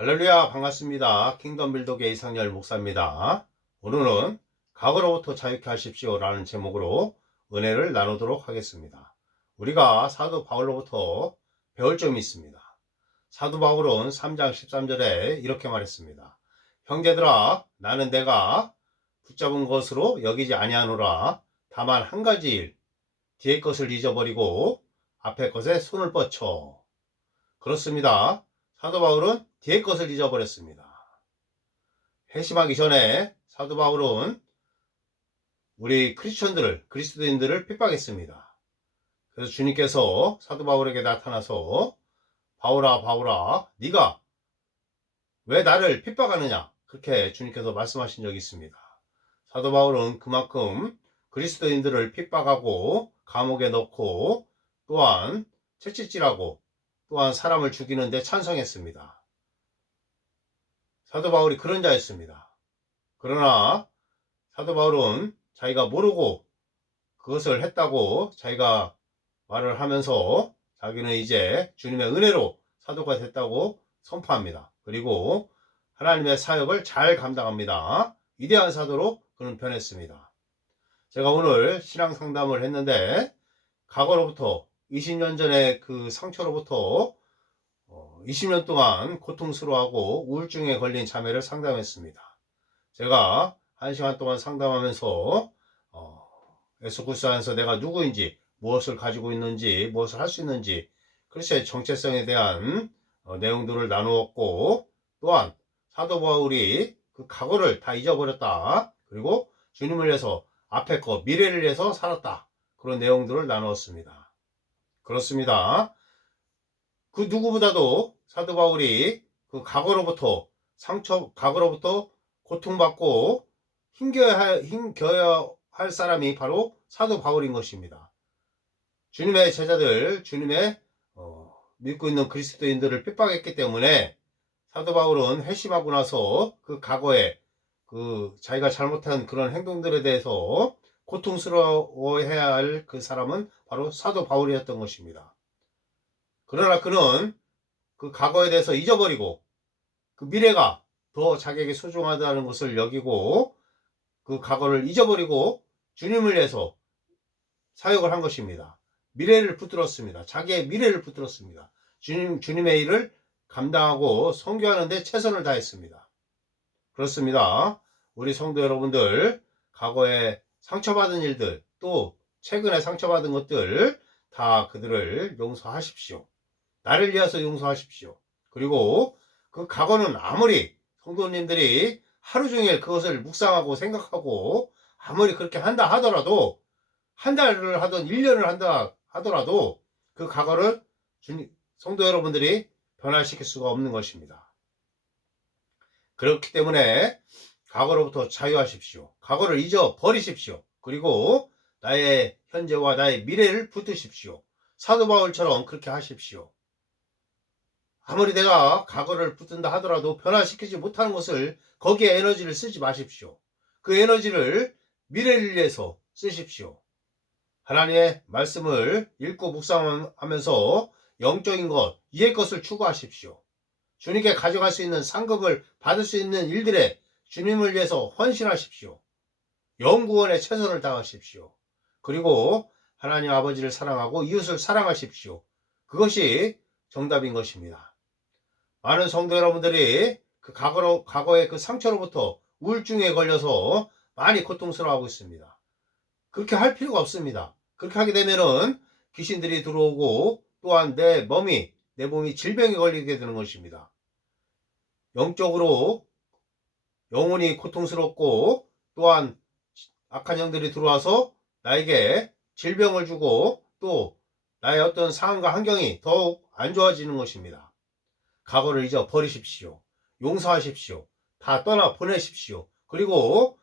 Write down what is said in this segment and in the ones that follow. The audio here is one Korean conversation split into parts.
할렐루야, 반갑습니다. 킹덤 빌더의 이상열 목사입니다. 오늘은 과거로부터 자유케 하십시오 라는 제목으로 은혜를 나누도록 하겠습니다. 우리가 사도 바울로부터 배울 점이 있습니다. 사도 바울은 3장 13절에 이렇게 말했습니다. 형제들아, 나는 내가 붙잡은 것으로 여기지 아니하노라. 다만 한 가지 일, 뒤의 것을 잊어버리고 앞의 것에 손을 뻗쳐. 그렇습니다. 사도 바울은 뒤의 것을 잊어버렸습니다. 회심하기 전에 사도 바울은 우리 크리스천들을, 그리스도인들을 핍박했습니다. 그래서 주님께서 사도 바울에게 나타나서 바울아, 바울아, 네가 왜 나를 핍박하느냐, 그렇게 주님께서 말씀하신 적이 있습니다. 사도 바울은 그만큼 그리스도인들을 핍박하고 감옥에 넣고 또한 채찍질하고 또한 사람을 죽이는 데 찬성했습니다. 사도 바울이 그런 자였습니다. 그러나 사도 바울은 자기가 모르고 그것을 했다고 자기가 말을 하면서 자기는 이제 주님의 은혜로 사도가 됐다고 선포합니다. 그리고 하나님의 사역을 잘 감당합니다. 위대한 사도로 그는 변했습니다. 제가 오늘 신앙 상담을 했는데 과거로부터 20년 전에 그 상처로부터 20년 동안 고통스러워하고 우울증에 걸린 자매를 상담했습니다. 제가 1시간 동안 상담하면서 예수 그리스도 안에서 내가 누구인지, 무엇을 가지고 있는지, 무엇을 할 수 있는지, 그리스도의 정체성에 대한 내용들을 나누었고, 또한 사도 바울이 그 과거를 다 잊어버렸다. 그리고 주님을 위해서 앞에 거 미래를 위해서 살았다. 그런 내용들을 나누었습니다. 그렇습니다. 그 누구보다도 사도 바울이 그 과거로부터 고통받고 힘겨야 할 사람이 바로 사도 바울인 것입니다. 주님의 제자들, 주님의 믿고 있는 그리스도인들을 핍박했기 때문에 사도 바울은 회심하고 나서 그 과거에 그 자기가 잘못한 그런 행동들에 대해서 고통스러워해야 할 그 사람은 바로 사도 바울이었던 것입니다. 그러나 그는 그 과거에 대해서 잊어버리고 그 미래가 더 자기에게 소중하다는 것을 여기고 그 과거를 잊어버리고 주님을 위해서 사역을 한 것입니다. 미래를 붙들었습니다. 자기의 미래를 붙들었습니다. 주님의 일을 감당하고 선교하는 데 최선을 다했습니다. 그렇습니다. 우리 성도 여러분들, 과거에 상처받은 일들, 또 최근에 상처받은 것들 다 그들을 용서하십시오. 나를 위해서 용서하십시오. 그리고 그 과거는 아무리 성도님들이 하루 종일 그것을 묵상하고 생각하고 아무리 그렇게 한다 하더라도 한 달을 하든 1년을 한다 하더라도 그 과거를 성도 여러분들이 변화시킬 수가 없는 것입니다. 그렇기 때문에 과거로부터 자유하십시오. 과거를 잊어버리십시오. 그리고 나의 현재와 나의 미래를 붙드십시오. 사도 바울처럼 그렇게 하십시오. 아무리 내가 과거를 붙든다 하더라도 변화시키지 못하는 것을 거기에 에너지를 쓰지 마십시오. 그 에너지를 미래를 위해서 쓰십시오. 하나님의 말씀을 읽고 묵상하면서 영적인 것, 위의 것을 추구하십시오. 주님께 가져갈 수 있는 상급을 받을 수 있는 일들에 주님을 위해서 헌신하십시오. 영구원에 최선을 다하십시오. 그리고 하나님 아버지를 사랑하고 이웃을 사랑하십시오. 그것이 정답인 것입니다. 많은 성도 여러분들이 그 과거의 그 상처로부터 우울증에 걸려서 많이 고통스러워하고 있습니다. 그렇게 할 필요가 없습니다. 그렇게 하게 되면은 귀신들이 들어오고 또한 내 몸이 질병에 걸리게 되는 것입니다. 영적으로 영혼이 고통스럽고 또한 악한 영들이 들어와서 나에게 질병을 주고 또 나의 어떤 상황과 환경이 더욱 안 좋아지는 것입니다. 과거를 잊어 버리십시오. 용서하십시오. 다 떠나 보내십시오. 그리고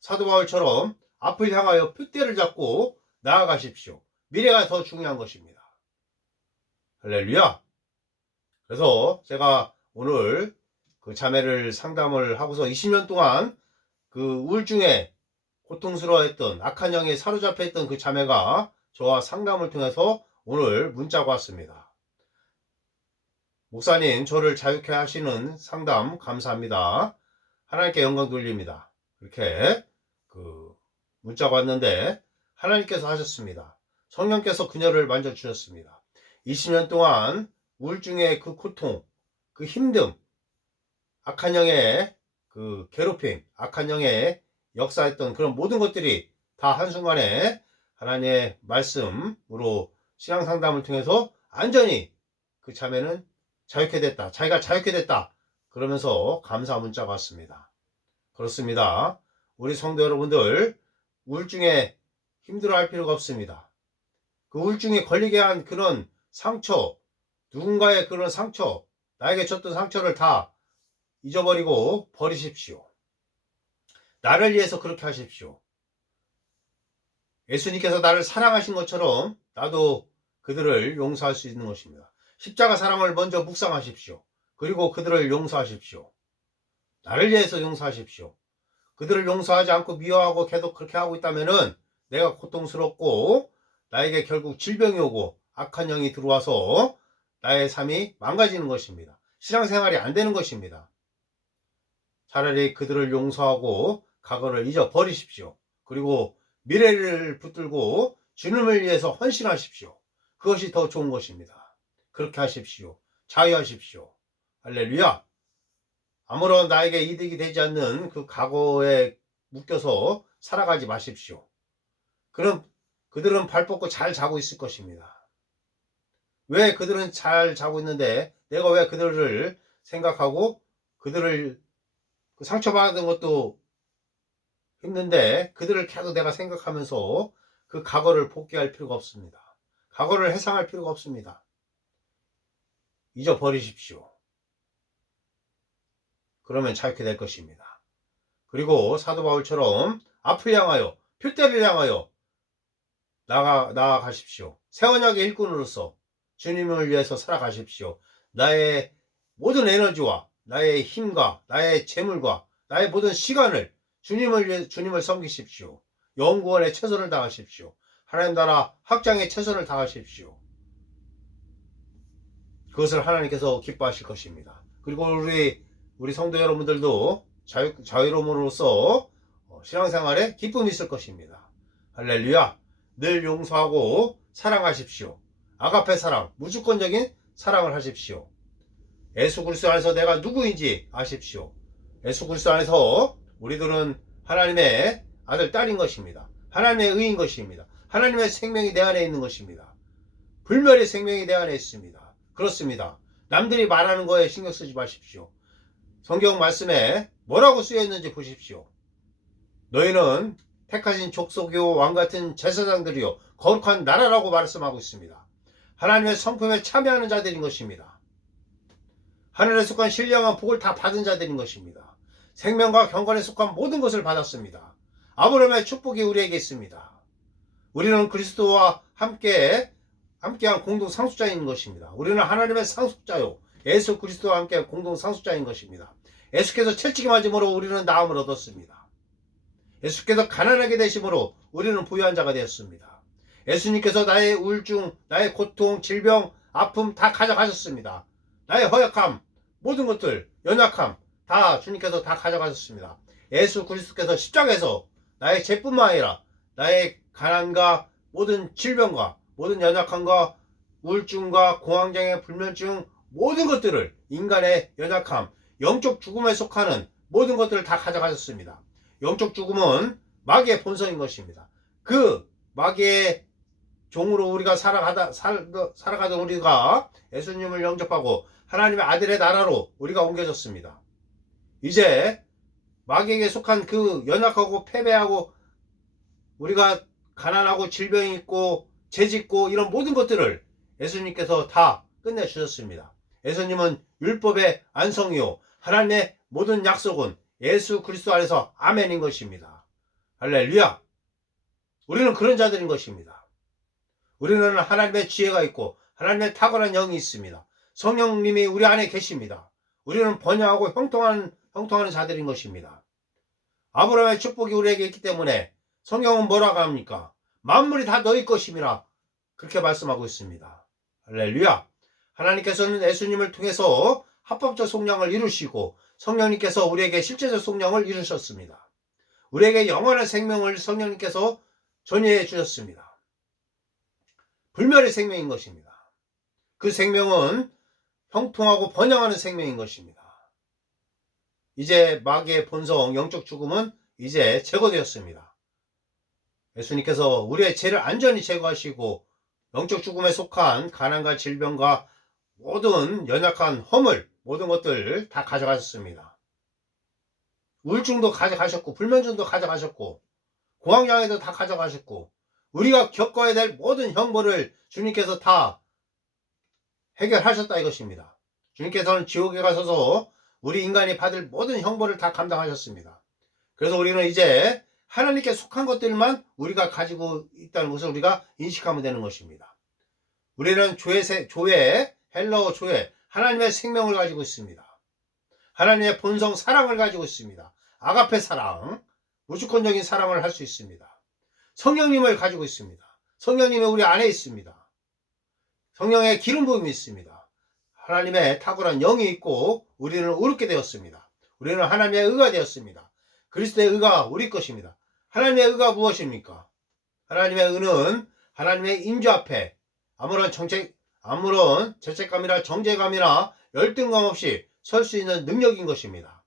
사도 바울처럼 앞을 향하여 핏대를 잡고 나아가십시오. 미래가 더 중요한 것입니다. 할렐루야. 그래서 제가 오늘 그 자매를 상담을 하고서 20년 동안 그 우울증에 고통스러워했던 악한 영에 사로잡혀 있던 그 자매가 저와 상담을 통해서 오늘 문자가 왔습니다. 목사님, 저를 자유케 하시는 상담 감사합니다. 하나님께 영광 돌립니다. 이렇게 문자가 왔는데 하나님께서 하셨습니다. 성령께서 그녀를 만져주셨습니다. 20년 동안 우울증의 그 고통, 그 힘듦, 악한 영의 그 괴롭힘, 악한 영의 역사했던 그런 모든 것들이 다 한순간에 하나님의 말씀으로 신앙 상담을 통해서 완전히 그 자매는 자유케 됐다. 자기가 자유케 됐다. 그러면서 감사 문자가 왔습니다. 그렇습니다. 우리 성도 여러분들, 우울증에 힘들어할 필요가 없습니다. 그 우울증에 걸리게 한 그런 상처, 누군가의 그런 상처, 나에게 줬던 상처를 다 잊어버리고 버리십시오. 나를 위해서 그렇게 하십시오. 예수님께서 나를 사랑하신 것처럼 나도 그들을 용서할 수 있는 것입니다. 십자가 사랑을 먼저 묵상하십시오. 그리고 그들을 용서하십시오. 나를 위해서 용서하십시오. 그들을 용서하지 않고 미워하고 계속 그렇게 하고 있다면은 내가 고통스럽고 나에게 결국 질병이 오고 악한 영이 들어와서 나의 삶이 망가지는 것입니다. 신앙생활이 안 되는 것입니다. 차라리 그들을 용서하고 과거를 잊어버리십시오. 그리고 미래를 붙들고 주님을 위해서 헌신하십시오. 그것이 더 좋은 것입니다. 그렇게 하십시오. 자유하십시오. 할렐루야. 아무런 나에게 이득이 되지 않는 그 과거에 묶여서 살아가지 마십시오. 그럼 그들은 발 뻗고 잘 자고 있을 것입니다. 왜 그들은 잘 자고 있는데 내가 왜 그들을 생각하고 그들을 상처받은 것도 힘든데 그들을 계속 내가 생각하면서 그 과거를 복귀할 필요가 없습니다. 과거를 회상할 필요가 없습니다. 잊어버리십시오. 그러면 자유케 될 것입니다. 그리고 사도 바울처럼 앞을 향하여 필대를 향하여 나아가십시오. 새 언약의 일꾼으로서 주님을 위해서 살아가십시오. 나의 모든 에너지와 나의 힘과 나의 재물과 나의 모든 시간을 주님을 섬기십시오. 연구원에 최선을 다하십시오. 하나님 나라 확장에 최선을 다하십시오. 그것을 하나님께서 기뻐하실 것입니다. 그리고 우리 성도 여러분들도 자유로움으로써 신앙생활에 기쁨이 있을 것입니다. 할렐루야. 늘 용서하고 사랑하십시오. 아가페 사랑, 무조건적인 사랑을 하십시오. 예수 그리스도 안에서 내가 누구인지 아십시오. 예수 그리스도 안에서 우리들은 하나님의 아들, 딸인 것입니다. 하나님의 의인 것입니다. 하나님의 생명이 내 안에 있는 것입니다. 불멸의 생명이 내 안에 있습니다. 그렇습니다. 남들이 말하는 거에 신경 쓰지 마십시오. 성경 말씀에 뭐라고 쓰여 있는지 보십시오. 너희는 택하신 족속이요 왕같은 제사장들이요 거룩한 나라라고 말씀하고 있습니다. 하나님의 성품에 참여하는 자들인 것입니다. 하늘에 속한 신령한 복을 다 받은 자들인 것입니다. 생명과 경건에 속한 모든 것을 받았습니다. 아브라함의 축복이 우리에게 있습니다. 우리는 그리스도와 함께한 공동 상속자인 것입니다. 우리는 하나님의 상속자요 예수 그리스도와 함께 공동 상속자인 것입니다. 예수께서 채찍에 맞음으로 우리는 나음을 얻었습니다. 예수께서 가난하게 되심으로 우리는 부유한 자가 되었습니다. 예수님께서 나의 우울증, 나의 고통, 질병, 아픔 다 가져가셨습니다. 나의 허약함, 모든 것들, 연약함 다 주님께서 다 가져가셨습니다. 예수 그리스도께서 십자가에서 나의 죄뿐만 아니라 나의 가난과 모든 질병과 모든 연약함과 우울증과 공황장애, 불면증 모든 것들을 인간의 연약함, 영적 죽음에 속하는 모든 것들을 다 가져가셨습니다. 영적 죽음은 마귀의 본성인 것입니다. 그 마귀의 종으로 우리가 살아가던 우리가 예수님을 영접하고 하나님의 아들의 나라로 우리가 옮겨졌습니다. 이제 마귀에게 속한 그 연약하고 패배하고 우리가 가난하고 질병이 있고 죄짓고 이런 모든 것들을 예수님께서 다 끝내주셨습니다. 예수님은 율법의 안성이요 하나님의 모든 약속은 예수 그리스도 안에서 아멘인 것입니다. 할렐루야. 우리는 그런 자들인 것입니다. 우리는 하나님의 지혜가 있고 하나님의 탁월한 영이 있습니다. 성령님이 우리 안에 계십니다. 우리는 번영하고 형통하는 자들인 것입니다. 아브라함의 축복이 우리에게 있기 때문에 성경은 뭐라고 합니까? 만물이 다 너희 것임이라 그렇게 말씀하고 있습니다. 할렐루야. 하나님께서는 예수님을 통해서 합법적 속량을 이루시고 성령님께서 우리에게 실제적 속량을 이루셨습니다. 우리에게 영원한 생명을 성령님께서 전해해 주셨습니다. 불멸의 생명인 것입니다. 그 생명은 형통하고 번영하는 생명인 것입니다. 이제 마귀의 본성 영적 죽음은 이제 제거되었습니다. 예수님께서 우리의 죄를 안전히 제거하시고 영적 죽음에 속한 가난과 질병과 모든 연약한 허물, 모든 것들 다 가져가셨습니다. 우울증도 가져가셨고 불면증도 가져가셨고 공황장애도 다 가져가셨고 우리가 겪어야 될 모든 형벌을 주님께서 다 해결하셨다 이것입니다. 주님께서는 지옥에 가셔서 우리 인간이 받을 모든 형벌을 다 감당하셨습니다. 그래서 우리는 이제 하나님께 속한 것들만 우리가 가지고 있다는 것을 우리가 인식하면 되는 것입니다. 우리는 조회, 헬라어 조회, 하나님의 생명을 가지고 있습니다. 하나님의 본성 사랑을 가지고 있습니다. 아가페 사랑, 무조건적인 사랑을 할 수 있습니다. 성령님을 가지고 있습니다. 성령님이 우리 안에 있습니다. 성령의 기름 부음이 있습니다. 하나님의 탁월한 영이 있고 우리는 의롭게 되었습니다. 우리는 하나님의 의가 되었습니다. 그리스도의 의가 우리 것입니다. 하나님의 의가 무엇입니까? 하나님의 의는 하나님의 임재 앞에 아무런 죄책감이나 정죄감이나 열등감 없이 설 수 있는 능력인 것입니다.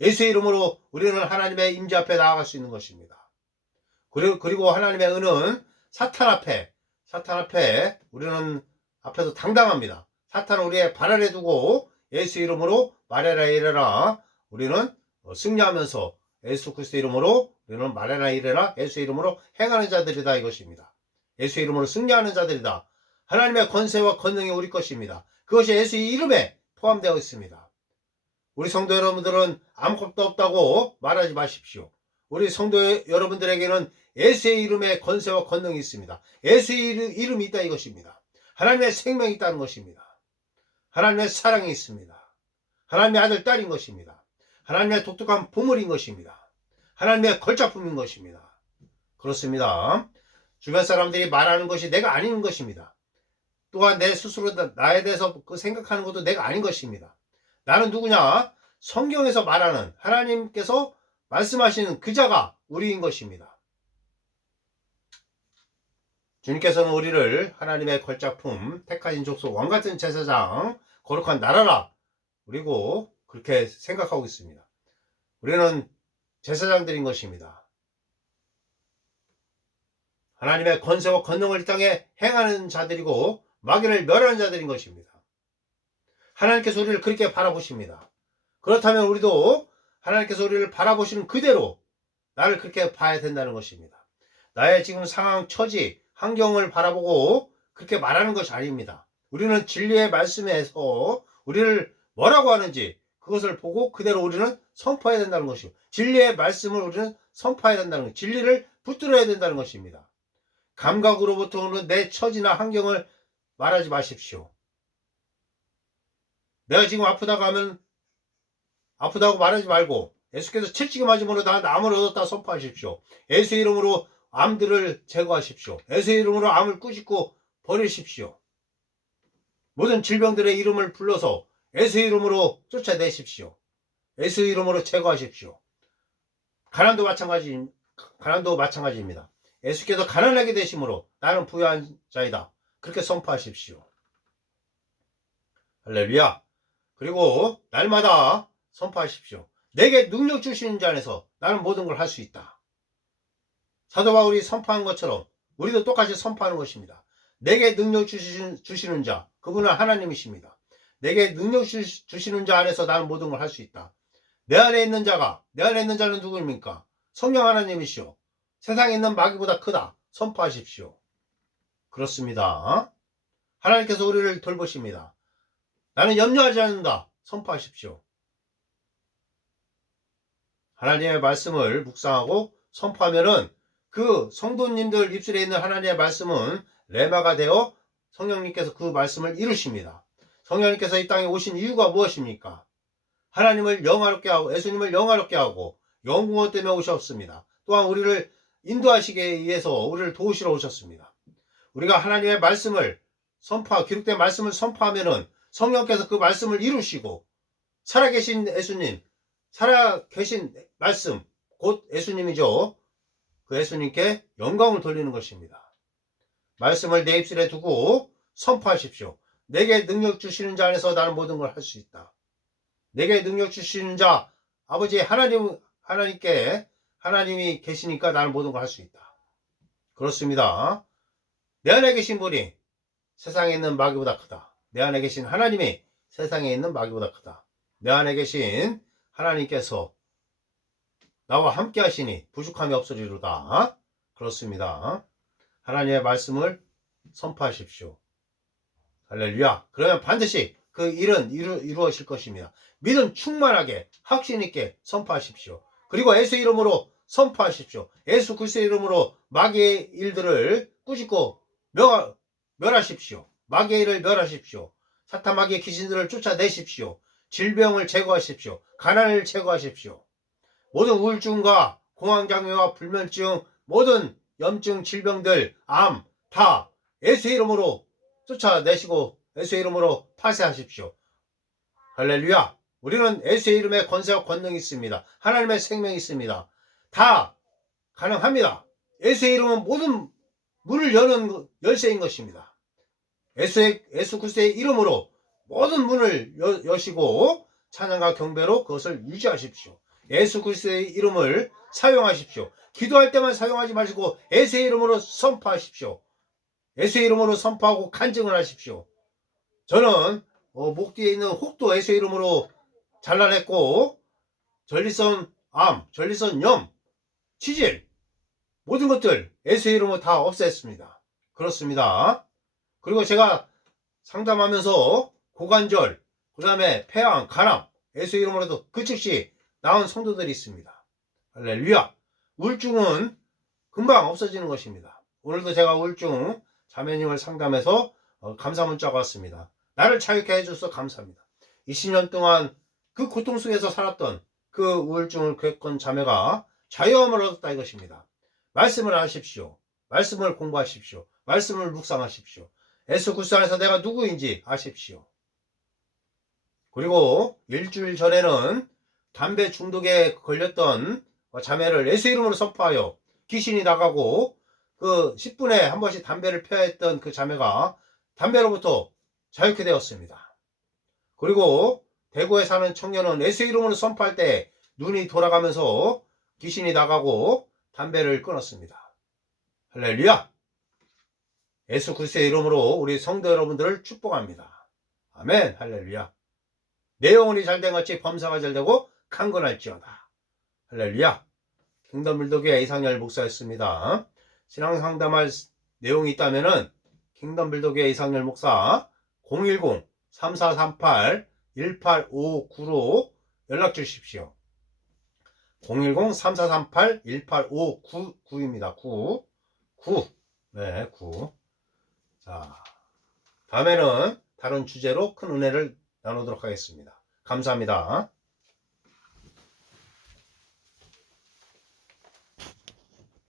예수의 이름으로 우리는 하나님의 임재 앞에 나아갈 수 있는 것입니다. 그리고 하나님의 의는 사탄 앞에 우리는 앞에서 당당합니다. 사탄은 우리의 발 아래 두고 예수 이름으로 말해라 이래라 우리는 승리하면서 예수 그리스도 이름으로 우리는 말해라 이래라 예수 이름으로 행하는 자들이다 이것입니다. 예수 이름으로 승리하는 자들이다. 하나님의 권세와 권능이 우리 것입니다. 그것이 예수의 이름에 포함되어 있습니다. 우리 성도 여러분들은 아무것도 없다고 말하지 마십시오. 우리 성도 여러분들에게는 예수의 이름에 권세와 권능이 있습니다. 예수의 이름이 있다 이것입니다. 하나님의 생명이 있다는 것입니다. 하나님의 사랑이 있습니다. 하나님의 아들 딸인 것입니다. 하나님의 독특한 보물인 것입니다. 하나님의 걸작품인 것입니다. 그렇습니다. 주변 사람들이 말하는 것이 내가 아닌 것입니다. 또한 내 스스로 나에 대해서 그 생각하는 것도 내가 아닌 것입니다. 나는 누구냐? 성경에서 말하는 하나님께서 말씀하시는 그 자가 우리인 것입니다. 주님께서는 우리를 하나님의 걸작품, 택하신 족속, 왕같은 제사장, 거룩한 나라라 그리고 그렇게 생각하고 있습니다. 우리는 제사장들인 것입니다. 하나님의 권세와 권능을 이 땅에 행하는 자들이고 마귀를 멸하는 자들인 것입니다. 하나님께서 우리를 그렇게 바라보십니다. 그렇다면 우리도 하나님께서 우리를 바라보시는 그대로 나를 그렇게 봐야 된다는 것입니다. 나의 지금 상황, 처지, 환경을 바라보고 그렇게 말하는 것이 아닙니다. 우리는 진리의 말씀에서 우리를 뭐라고 하는지 그것을 보고 그대로 우리는 선포해야 된다는 것이고 진리의 말씀을 우리는 선포해야 된다는 것, 진리를 붙들어야 된다는 것입니다. 감각으로부터 오는 내 처지나 환경을 말하지 마십시오. 내가 지금 아프다고 하면 아프다고 말하지 말고 예수께서 채찍에 맞음으로 나 암을 얻었다 선포하십시오. 예수 이름으로 암들을 제거하십시오. 예수 이름으로 암을 꾸짖고 버리십시오. 모든 질병들의 이름을 불러서 예수 이름으로 쫓아내십시오. 예수 이름으로 제거하십시오. 가난도 마찬가지입니다. 예수께서 가난하게 되심으로 나는 부유한 자이다. 그렇게 선포하십시오. 할렐루야. 그리고 날마다 선포하십시오. 내게 능력 주시는 자 안에서 나는 모든 걸 할 수 있다. 사도 바울이 선포한 것처럼 우리도 똑같이 선포하는 것입니다. 내게 능력 주시는 자, 그분은 하나님이십니다. 내게 능력 주시는 자 안에서 나는 모든 걸 할 수 있다. 내 안에 있는 자는 누구입니까? 성령 하나님이시오. 세상에 있는 마귀보다 크다. 선포하십시오. 그렇습니다. 하나님께서 우리를 돌보십니다. 나는 염려하지 않는다. 선포하십시오. 하나님의 말씀을 묵상하고 선포하면은 그 성도님들 입술에 있는 하나님의 말씀은 레마가 되어 성령님께서 그 말씀을 이루십니다. 성령님께서 이 땅에 오신 이유가 무엇입니까? 하나님을 영화롭게 하고 예수님을 영화롭게 하고 영광 때문에 오셨습니다. 또한 우리를 인도하시기 위해서 우리를 도우시러 오셨습니다. 우리가 하나님의 말씀을 기록된 말씀을 선포하면은 성령께서 그 말씀을 이루시고 살아계신 예수님, 살아계신 말씀, 곧 예수님이죠. 그 예수님께 영광을 돌리는 것입니다. 말씀을 내 입술에 두고 선포하십시오. 내게 능력 주시는 자 안에서 나는 모든 걸 할 수 있다. 내게 능력 주시는 자 아버지 하나님이 계시니까 나는 모든 걸 할 수 있다. 그렇습니다. 내 안에 계신 분이 세상에 있는 마귀보다 크다. 내 안에 계신 하나님이 세상에 있는 마귀보다 크다. 내 안에 계신 하나님께서 나와 함께 하시니 부족함이 없으리로다. 그렇습니다. 하나님의 말씀을 선포하십시오. 할렐루야. 그러면 반드시 그 일은 이루어질 것입니다. 믿음 충만하게 확신 있게 선포하십시오. 그리고 예수 이름으로 선포하십시오. 예수 그리스도의 이름으로 마귀의 일들을 꾸짖고 멸하십시오. 마귀의 일을 멸하십시오. 사탄 마귀의 귀신들을 쫓아내십시오. 질병을 제거하십시오. 가난을 제거하십시오. 모든 우울증과 공황장애와 불면증, 모든 염증, 질병들, 암, 다 예수의 이름으로 쫓아내시고 예수의 이름으로 파쇄하십시오. 할렐루야. 우리는 예수의 이름에 권세와 권능이 있습니다. 하나님의 생명이 있습니다. 다 가능합니다. 예수의 이름은 모든 문을 여는 열쇠인 것입니다. 예수 그리스도의 이름으로 모든 문을 여시고 찬양과 경배로 그것을 유지하십시오. 예수 그리스도의 이름을 사용하십시오. 기도할 때만 사용하지 마시고 예수의 이름으로 선포하십시오. 예수의 이름으로 선포하고 간증을 하십시오. 저는 목 뒤에 있는 혹도 예수의 이름으로 잘라냈고 전리선 암, 전리선 염, 치질 모든 것들 예수의 이름으로 다 없앴습니다. 그렇습니다. 그리고 제가 상담하면서 고관절, 그 다음에 폐암, 간암 예수의 이름으로도 그 즉시 나온 성도들이 있습니다. 할렐루야. 우울증은 금방 없어지는 것입니다. 오늘도 제가 우울증 자매님을 상담해서 감사 문자가 왔습니다. 나를 자유케 해줘서 감사합니다. 20년 동안 그 고통 속에서 살았던 그 우울증을 겪은 자매가 자유함을 얻었다 이것입니다. 말씀을 하십시오. 말씀을 공부하십시오. 말씀을 묵상하십시오. 예수 그리스도 안에서 내가 누구인지 아십시오. 그리고 일주일 전에는 담배 중독에 걸렸던 자매를 예수 이름으로 선포하여 귀신이 나가고 그 10분에 한 번씩 담배를 펴야 했던 그 자매가 담배로부터 자유케 되었습니다. 그리고 대구에 사는 청년은 예수 이름으로 선포할 때 눈이 돌아가면서 귀신이 나가고 담배를 끊었습니다. 할렐루야. 예수 그리스도의 이름으로 우리 성도 여러분들을 축복합니다. 아멘. 할렐루야. 내 영혼이 잘된 같이 범사가 잘되고 강건할지어다. 할렐루야. 킹덤 빌더교회 이상열 목사였습니다. 신앙 상담할 내용이 있다면은 킹덤 빌더교회 이상열 목사 010-3438-1859로 연락 주십시오. 010-3438-1859입니다. 9. 네, 9. 자, 다음에는 다른 주제로 큰 은혜를 나누도록 하겠습니다. 감사합니다.